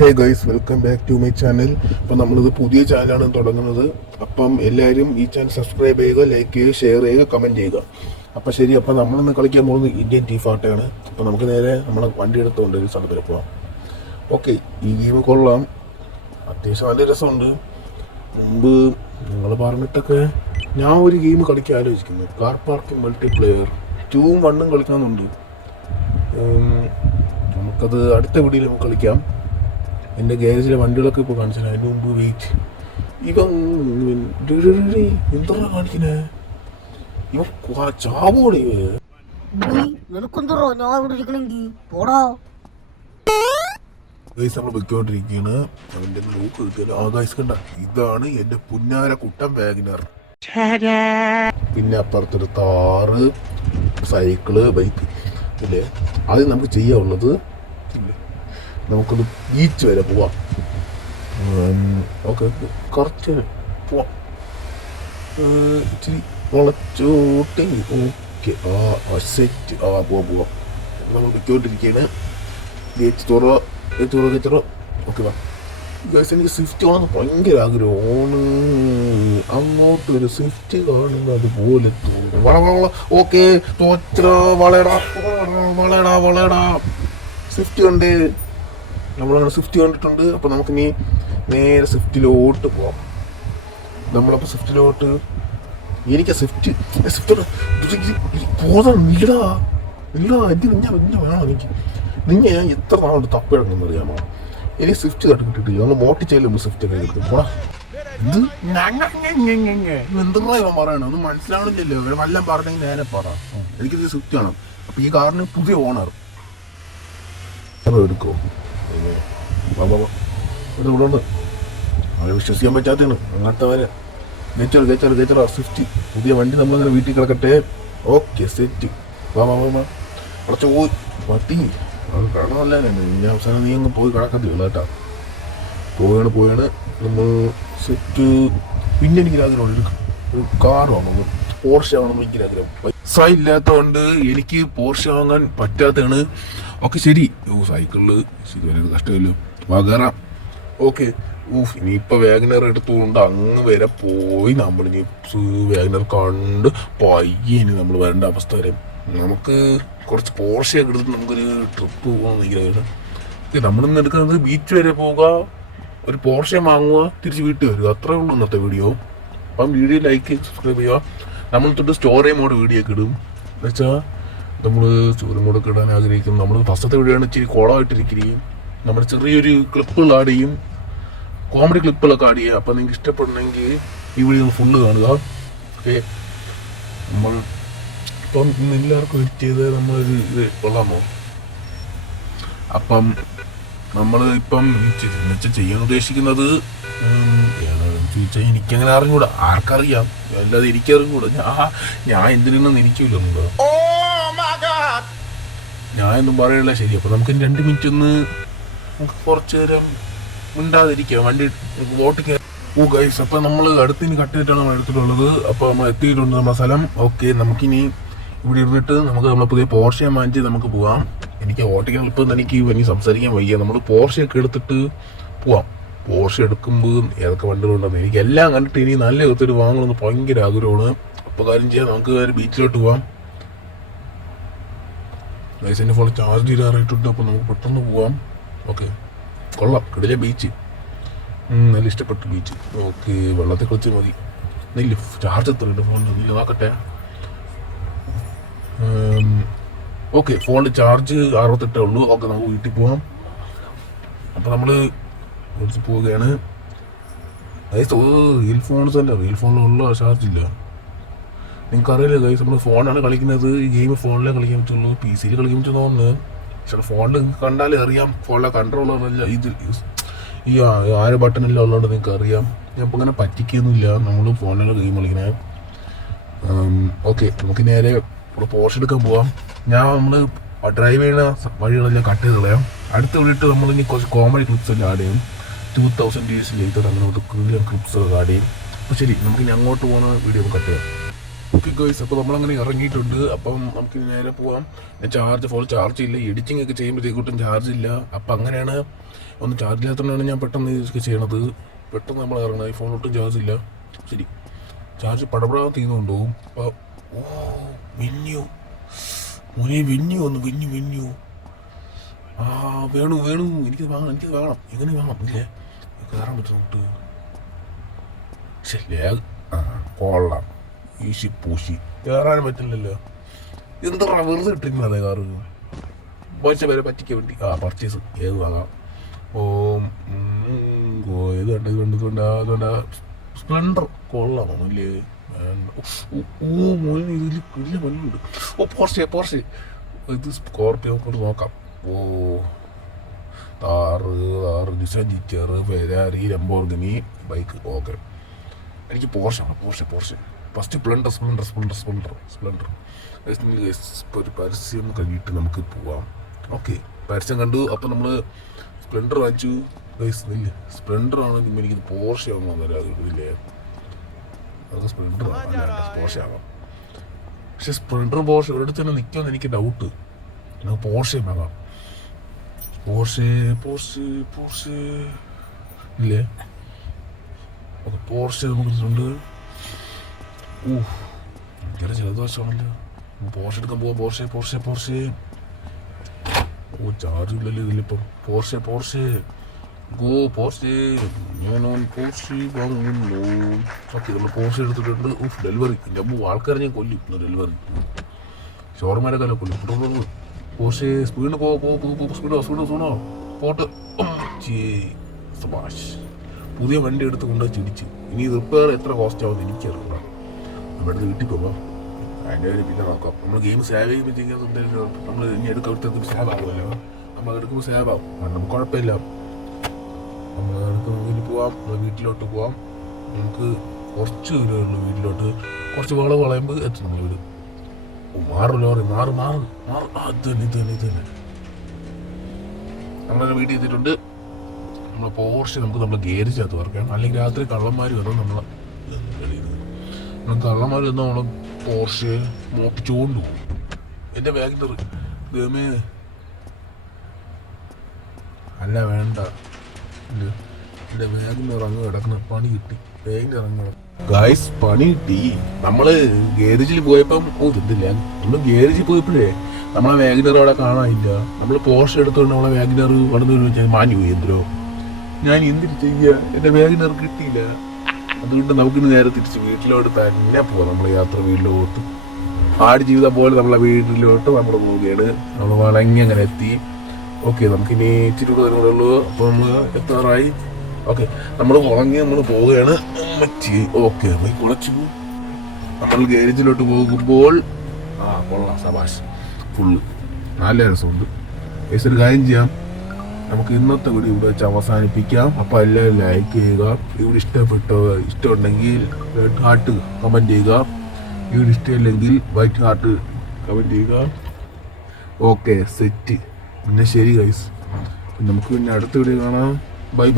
Hey guys, welcome back to my channel. അപ്പം നമ്മളിത് പുതിയ ചാനലാണ് തുടങ്ങുന്നത്. അപ്പം എല്ലാവരും ഈ ചാനൽ സബ്സ്ക്രൈബ് ചെയ്യുക, ലൈക്ക് ചെയ്യുക, ഷെയർ ചെയ്യുക, കമൻറ്റ് ചെയ്യുക. അപ്പം ശരി, അപ്പം നമ്മളിന്ന് കളിക്കാൻ പോകുന്നത് ഇന്ത്യൻ ടീഫാട്ടയാണ്. അപ്പം നമുക്ക് നേരെ നമ്മളെ വണ്ടി എടുത്തുകൊണ്ട് ഒരു സ്ഥലത്തിൽ പോകാം. ഓക്കെ, ഈ ഗെയിം കൊള്ളാം, അത്യാവശ്യം നല്ല രസമുണ്ട്. മുമ്പ് നിങ്ങൾ പറഞ്ഞിട്ടൊക്കെ ഞാൻ ഒരു ഗെയിം കളിക്കാൻ ആലോചിക്കുന്നു. കാർ പാർക്കിംഗ് മൾട്ടിപ്ലെയർ 2ഉം 1ഉം കളിക്കണമെന്നുണ്ട്. നമുക്കത് അടുത്ത വീഡിയോയിൽ നമുക്ക് കളിക്കാം. എൻ്റെ ഗ്യാരേജിലെ വണ്ടികളൊക്കെ ഇപ്പോൾ കാണിച്ചാൽ അതിന് മുമ്പ് വെയിറ്റ്. ഇവൻ എന്താ കാണിക്കണേ? ഇവൻ ചാവോടെ ഗൈസ്, നമ്മൾ പൊയ്ക്കൊണ്ടിരിക്കുകയാണ്. അവൻ്റെ നോക്ക് കിട്ടിയാലും ആ ഗൈസ് കണ്ട, ഇതാണ് എൻ്റെ പുന്നാര കുട്ടൻ വാഗനർ. പിന്നെ അപ്പുറത്തൊരു താറ്, സൈക്കിള്, ബൈക്ക് ഇല്ലേ. ആദ്യം നമുക്ക് ചെയ്യാനുള്ളത് നമുക്കൊന്ന് ബീച്ച് വരെ പോവാം. ഓക്കെ, കുറച്ച് പോവാം. ഇച്ചിരി വളച്ചോട്ടെ. Okay, set. പോവാം. നമ്മൾ വിൽക്കൊണ്ടിരിക്കുകയാണ്. ഓക്കെ, വാ ഗൈസ്. എനിക്ക് സ്വിഫ്റ്റ് കാണുന്ന ഭയങ്കര ആഗ്രഹമാണ്. അങ്ങോട്ടൊരു സ്വിഫ്റ്റ് കാണുന്നത് പോലെ തോന്നുന്നു. ഓക്കെ, വളയടാ സ്വിഫ്റ്റ് കണ്ടേ. നമ്മളങ്ങനെ സ്വിഫ്റ്റ് കണ്ടിട്ടുണ്ട്. അപ്പോൾ നമുക്കിനി നേരെ സ്വിഫ്റ്റിലോട്ട് പോവാം. നമ്മളപ്പോൾ സ്വിഫ്റ്റിലോട്ട് എനിക്ക് സ്വിഫ്റ്റ് പോകാൻ ഇല്ലടാ. എനിക്ക് നിന്നെ വേണം. നിന്നെ ഞാൻ എത്ര നാളുണ്ട് തപ്പിഴങ്ങുന്ന അറിയാമോ? എനിക്ക് സ്വിഫ്റ്റ് തട്ടിക്കിട്ടില്ല. ഒന്ന് മോട്ടിച്ചാലും സ്വിഫ്റ്റ് ഒക്കെ എടുത്ത് പോടാ. ഇത് എന്താ ഇവൻ പറയണം? ഒന്നും മനസ്സിലാവണില്ലല്ലോ. വല്ലതും പറഞ്ഞെങ്കിൽ നേരെ പറ. എനിക്കിത് സ്വിഫ്റ്റ് ആണ്. അപ്പോൾ ഈ കാറിന് പുതിയ ഓണർ എടുക്കുമോ? ഇവിടെ അവരെ വിശ്വസിക്കാൻ പറ്റാത്തതാണ്. അങ്ങനത്തെ വരെ ഗച്ചറ സ്വിഫ്റ്റ് പുതിയ വണ്ടി നമ്മളങ്ങനെ വീട്ടിൽ കിടക്കട്ടെ. Okay, set. കുറച്ച് പോയി പട്ടി അത് കിടന്നല്ല. ഇനി അവസാനം നീ അങ്ങ് പോയി കിടക്കത്തില്ല കേട്ടാ. പോയാണ് നമ്മൾ സെറ്റ്. പിന്നെ എനിക്ക് ആഗ്രഹമുണ്ട് ഒരു കാർ വാങ്ങണം. പോർഷ ആവണം എനിക്ക് ആഗ്രഹം. പൈസ ഇല്ലാത്തതുകൊണ്ട് എനിക്ക് പോർഷ വാങ്ങാൻ പറ്റാത്തതാണ്. ഓക്കെ, ശരി. സൈക്കിളില് ശരി, വരെ കഷ്ടമല്ലോ. കയറാം. ഓക്കെ. ഇനിയിപ്പോൾ വാഗനർ എടുത്തുകൊണ്ട് അങ്ങ് വരെ പോയി നമ്മളിനി വാഗനർ കണ്ട് പയ്യന് നമ്മൾ വരേണ്ട അവസ്ഥ വരെ. നമുക്ക് കുറച്ച് പോർഷയൊക്കെ എടുത്തിട്ട് നമുക്കൊരു ട്രിപ്പ് പോകാൻ ഭയങ്കര. നമ്മളിന്ന് എടുക്കുന്നത് ബീച്ച് വരെ പോവുക, ഒരു പോർഷ വാങ്ങുക, തിരിച്ച് വീട്ടിൽ വരിക. അത്രേ ഉള്ളൂ ഇന്നത്തെ വീഡിയോ. അപ്പം വീഡിയോ ലൈക്ക്, സബ്സ്ക്രൈബ് ചെയ്യുക. നമ്മൾ തൊട്ട് സ്റ്റോറി മോഡ് വീഡിയോ ഒക്കെ ഇടും. എന്നുവെച്ചാൽ നമ്മൾ സ്റ്റോറി മോഡൊക്കെ ഇടാൻ ആഗ്രഹിക്കും. നമ്മൾ ഫസ്റ്റത്തെ വീഡിയോ ആണ് ഇച്ചിരി കോളമായിട്ടിരിക്കുകയും നമ്മൾ ചെറിയൊരു ക്ലിപ്പുകൾ ആഡ് ചെയ്യും, കോമഡി ക്ലിപ്പുകളൊക്കെ ആഡ് ചെയ്യുക. അപ്പം നിങ്ങൾക്ക് ഇഷ്ടപ്പെടണമെങ്കിൽ ഈ വീഡിയോ ഫുള്ള് കാണുക. ഓക്കെ, നമ്മൾ ഇപ്പം ഇന്ന് എല്ലാവർക്കും വെയിറ്റ് ചെയ്ത് നമ്മളൊരു ഇത് കൊള്ളാമോ? അപ്പം നമ്മൾ ഇപ്പം ചെയ്യാൻ ഉദ്ദേശിക്കുന്നത് ചോദിച്ചാൽ എനിക്കങ്ങനെ അറിഞ്ഞൂടാ. ആർക്കറിയാം? അല്ലാതെ എനിക്കറിഞ്ഞൂടാ. ഞാൻ എന്തിനൊന്നും എനിക്കില്ല. ഞാൻ ഒന്നും പറയണില്ല. ശരി, അപ്പം നമുക്ക് 2 മിനിറ്റ് ഒന്ന് കുറച്ച് നേരം മിണ്ടാതിരിക്കാം. വണ്ടി വോട്ടിങ്. ഗൈസ്, അപ്പം നമ്മൾ അടുത്തിന് കട്ടിട്ടാണ് നമ്മൾ എടുത്തിട്ടുള്ളത്. അപ്പോൾ നമ്മൾ എത്തിയിട്ടുണ്ട് നമ്മുടെ സ്ഥലം. ഓക്കെ, നമുക്കിനി ഇവിടെ ഇരുന്നിട്ട് നമുക്ക് നമ്മളെ പുതിയ പോർഷ വാങ്ങിച്ച് നമുക്ക് പോവാം. എനിക്ക് ഓട്ടിക്കാൻ എളുപ്പം, എനിക്ക് ഇനി സംസാരിക്കാൻ വയ്യ. നമ്മൾ പോർഷയൊക്കെ എടുത്തിട്ട് പോവാം. പോർഷ എടുക്കുമ്പോൾ ഏതൊക്കെ വണ്ടികളുണ്ടെന്ന് എനിക്ക് എല്ലാം കണ്ടിട്ട് ഇനി നല്ല ഒത്തിരി വാങ്ങണമെന്ന് ഭയങ്കര ആഗ്രഹമാണ്. അപ്പോൾ കാര്യം ചെയ്യാം, നമുക്ക് ബീച്ചിലോട്ട് പോവാം. ലൈസൻസിൻ്റെ ഫോണിൽ ചാർജ് തീരാറായിട്ടുണ്ട്. അപ്പോൾ നമുക്ക് പെട്ടെന്ന് പോവാം. ഓക്കെ, കൊള്ളാം. കിടിലെ ബീച്ച്, നല്ല ഇഷ്ടപ്പെട്ട ബീച്ച്. ഓക്കെ, വെള്ളത്തിൽ കളിച്ച് മതി. നെല്ല് ചാർജ് എത്രയുണ്ട് ഫോണിൽ? നെല്ല് നോക്കട്ടെ. ഓക്കെ, ഫോണിൽ ചാർജ് 68 ഉള്ളൂ. ഓക്കെ, നമുക്ക് വീട്ടിൽ പോവാം. അപ്പോൾ നമ്മൾ വിളിച്ച് പോവുകയാണ്. റിയൽ ഫോൺസ് അല്ല, റിയൽ ഫോണിലുള്ള ചാർജ് ഇല്ല. നിങ്ങൾക്ക് അറിയില്ല ഗൈസ്, നമ്മൾ ഫോണാണ് കളിക്കുന്നത്. ഈ ഗെയിം ഫോണിലേ കളിക്കാൻ പറ്റുള്ളൂ, PC കളിക്കാൻ പറ്റും തോന്നുന്നത്. പക്ഷേ ഫോണിൽ കണ്ടാലേ അറിയാം. ഫോണിലെ കൺട്രോളറല്ല ഇത്, ഈ 6 ബട്ടണെല്ലാം ഉള്ളതുകൊണ്ട് നിങ്ങൾക്ക് അറിയാം. ഞാൻ ഇപ്പോൾ ഇങ്ങനെ പറ്റിക്കൊന്നുമില്ല. നമ്മൾ ഫോണിലാണ് ഗെയിം കളിക്കുന്നത്. ഓക്കെ, നമുക്ക് നേരെ പോർഷ എടുക്കാൻ പോവാം. നമ്മൾ ഡ്രൈവ് ചെയ്യുന്ന വഴികളെല്ലാം കട്ട് ചെയ്ത് കളയാം. അടുത്ത് വിളിട്ട് നമ്മളിനി കുറച്ച് കോമഡി ക്ലിപ്സ് എല്ലാം ആഡ് ചെയ്യും. 2000 ഡേയ്സ് ലേറ്റർ അങ്ങനെ ക്ലിപ്സ് ആഡ് ചെയ്യും. അപ്പോൾ ശരി, നമുക്കിനി അങ്ങോട്ട് പോകുന്ന വീഡിയോ കട്ട് ചെയ്യാം. ഓക്കെ ഗൈസ്, അപ്പോൾ നമ്മളങ്ങനെ ഇറങ്ങിയിട്ടുണ്ട്. അപ്പം നമുക്ക് നേരെ പോവാം. ഫുൾ ചാർജ് ഇല്ല. എഡിറ്റിംഗ് ഒക്കെ ചെയ്യുമ്പോഴത്തേക്കും ചാർജ് ഇല്ല. അപ്പം അങ്ങനെയാണ് ഒന്ന് ചാർജ് ഇല്ലാത്തതുകൊണ്ടാണ് ഞാൻ പെട്ടെന്ന് ഇതൊക്കെ ചെയ്യണത്. പെട്ടെന്ന് നമ്മൾ ഇറങ്ങണം. ഈ ഫോണിലൊട്ടും ചാർജ് ഇല്ല. ശരി, ചാർജ് പടപടാ തീർന്നുകൊണ്ടുപോകും. അപ്പോൾ വെന്യൂ മോനെ, വെന്യൂ വേണു എനിക്കത് വാങ്ങണം. എങ്ങനെ വാങ്ങണം ഇല്ലേ? കയറാൻ പറ്റും. ശരി, കൊള്ളാം. ഈശി പൂശി കയറാനും പറ്റില്ലല്ലോ. എന്താ വെറുതെ ഇട്ടിരിക്കുന്നത് കാറ്? പൈസ വരെ പറ്റിക്കാൻ വേണ്ടി. പർച്ചേസ് ഏത് വാങ്ങാം? ഇത് വേണ്ട സ്പ്ലെൻഡർ കൊള്ളാമോ? അല്ലേ മോനെ, ഇതിൽ വലിയ മല്ലുണ്ട്. പോർഷെ ഇത് സ്കോർപ്പിയോ കൊണ്ട് നോക്കാം. താറ് നിസാൻ ജിറ്റർ, ഫെരാറി, ലംബോർഗിനി ബൈക്ക്. ഓക്കെ, എനിക്ക് പോർഷെ ഫസ്റ്റ് സ്പ്ലെൻഡർ. ഒരു പരസ്യം കഴിഞ്ഞിട്ട് നമുക്ക് പോവാം. ഓക്കെ, പരസ്യം കണ്ടു. അപ്പം നമ്മൾ സ്പ്ലെൻഡർ വാങ്ങിച്ചു. സ്പ്ലെൻഡർ ആണെങ്കിൽ എനിക്ക് പോർഷെ ആകുമ്പോൾ ഇതില്ലേ, അതൊക്കെ സ്പ്ലെൻഡർ പോർഷെ ആകാം. പക്ഷെ സ്പ്ലെൻഡറും പോർഷെ ഒരിടത്ത് തന്നെ നിൽക്കുമെന്ന് എനിക്ക് ഡൗട്ട്. പോർഷെ ആകാം. പോർഷെ ഇല്ലേ? ഓക്കെ, പോർഷെ നമുക്കുണ്ട്. ഭയങ്കര ജലദോഷമാണല്ലോ. പോർഷെ എടുക്കാൻ പോവാം. പോർഷെ ചാർജ് ഇല്ലല്ലോ ഇതിലിപ്പം. പോർഷെ ഞാൻ പോർഷെ വാങ്ങുന്നു. ഓക്കെ, നമ്മൾ പോർഷെ എടുത്തിട്ടുണ്ട്. ഡെലിവറി ആൾക്കാരെ ഞാൻ കൊല്ലും. ഡെലിവറി ഷോർമാരൊക്കെ കൊല്ലും. പോർഷെ സ്പീഡ് സ്പീഡോ പോട്ട്. പുതിയ വണ്ടി എടുത്ത് കൊണ്ടുപോയി ചിടിച്ച്. ഇനി റിപ്പയർ എത്ര കോസ്റ്റ് ആവുമെന്ന് എനിക്കറിയില്ല. നമ്മുടെ വീട്ടിൽ പോകാം. അതിൻ്റെ കാര്യം പിന്നെ നോക്കാം. നമ്മൾ ഗെയിം സേവ് ചെയ്യുമ്പോഴത്തേക്കും നമ്മൾ ഇനി എടുക്കുമ്പോഴത്തേക്കും സേവ് ആകുമല്ലോ. നമ്മൾ എടുക്കുമ്പോൾ സേവ് ആവും. നമുക്ക് കുഴപ്പമില്ല. നമ്മൾ എടുക്കുമ്പോൾ പോവാം. വീട്ടിലോട്ട് പോവാം. നമുക്ക് കുറച്ച് ദൂരമുള്ളൂ വീട്ടിലോട്ട്. കുറച്ച് വളയുമ്പോൾ എത്തും നമ്മൾ വീട്. ലോറി മാറ്. ഇത് തന്നെ നമ്മളെ വീട്ടിൽ എത്തിയിട്ടുണ്ട്. നമ്മളെ പോർഷെ നമ്മൾ ഗേരേജിനകത്ത് വർക്കാം. അല്ലെങ്കിൽ രാത്രി കള്ളന്മാർ വരും. നമ്മൾ കള്ളന്മാർ വന്നാൽ നമ്മളെ പോർഷെ മോപ്പിച്ചുകൊണ്ട് പോകും. എൻ്റെ വാഗനർ ഗമേ അല്ല, വേണ്ട. എൻ്റെ വാഗനർ അങ്ങ് കിടക്കുന്ന പണി കിട്ടി. വേഗം ഇറങ്ങണം ഗായ്സ്, പണി കിട്ടി. നമ്മള് ഗേരേജിൽ പോയപ്പം ഇതില്ല. നമ്മൾ ഗേരേജിൽ പോയപ്പോഴേ നമ്മളെ വാഗനർ അവിടെ കാണാനില്ല. നമ്മൾ പോർഷെ എടുത്തുകൊണ്ട് നമ്മളെ വാഗനർ കടന്നു മാഞ്ഞു പോയി. ഞാൻ എന്തിനു ചെയ്യുക? എൻ്റെ വാഗനർ കിട്ടിയില്ല. അതുകൊണ്ട് നമുക്കിന്ന് നേരെ തിരിച്ച് വീട്ടിലോട്ട് തന്നെ പോവാം. നമ്മൾ യാത്ര വീട്ടിലോട്ട് ആട് ജീവിതം പോലെ നമ്മളെ വീട്ടിലോട്ട് നമ്മൾ പോവുകയാണ്. നമ്മൾ വളങ്ങി അങ്ങനെ എത്തി. ഓക്കെ, നമുക്കിനി ഇച്ചിരി കൂടെ ഉള്ളൂ. അപ്പോൾ നമ്മൾ എത്താറായി. ഓക്കെ, നമ്മൾ നമ്മൾ പോവുകയാണ്. ഓക്കെ, കുളച്ചു. നമ്മൾ ഗാരേജിലോട്ട് പോകുമ്പോൾ കൊള്ളാം, സബാഷ്, ഫുള്ള് നല്ല രസമുണ്ട്. ഒരു കാര്യം ചെയ്യാം, നമുക്ക് ഇന്നത്തെ വീഡിയോ ഇവിടെ വെച്ച് അവസാനിപ്പിക്കാം. അപ്പോൾ എല്ലാവരും ലൈക്ക് ചെയ്യുക. ഇവിടെ ഇഷ്ടമുണ്ടെങ്കിൽ റെഡ് ഹാർട്ട് കമൻറ്റ് ചെയ്യുക. ഇവിടെ ഇഷ്ടമില്ലെങ്കിൽ വൈറ്റ് ഹാർട്ട് കമൻറ്റ് ചെയ്യുക. Okay, set. പിന്നെ ശരി ഗൈസ്, നമുക്ക് പിന്നെ അടുത്ത വീഡിയോ കാണാം. ബൈ.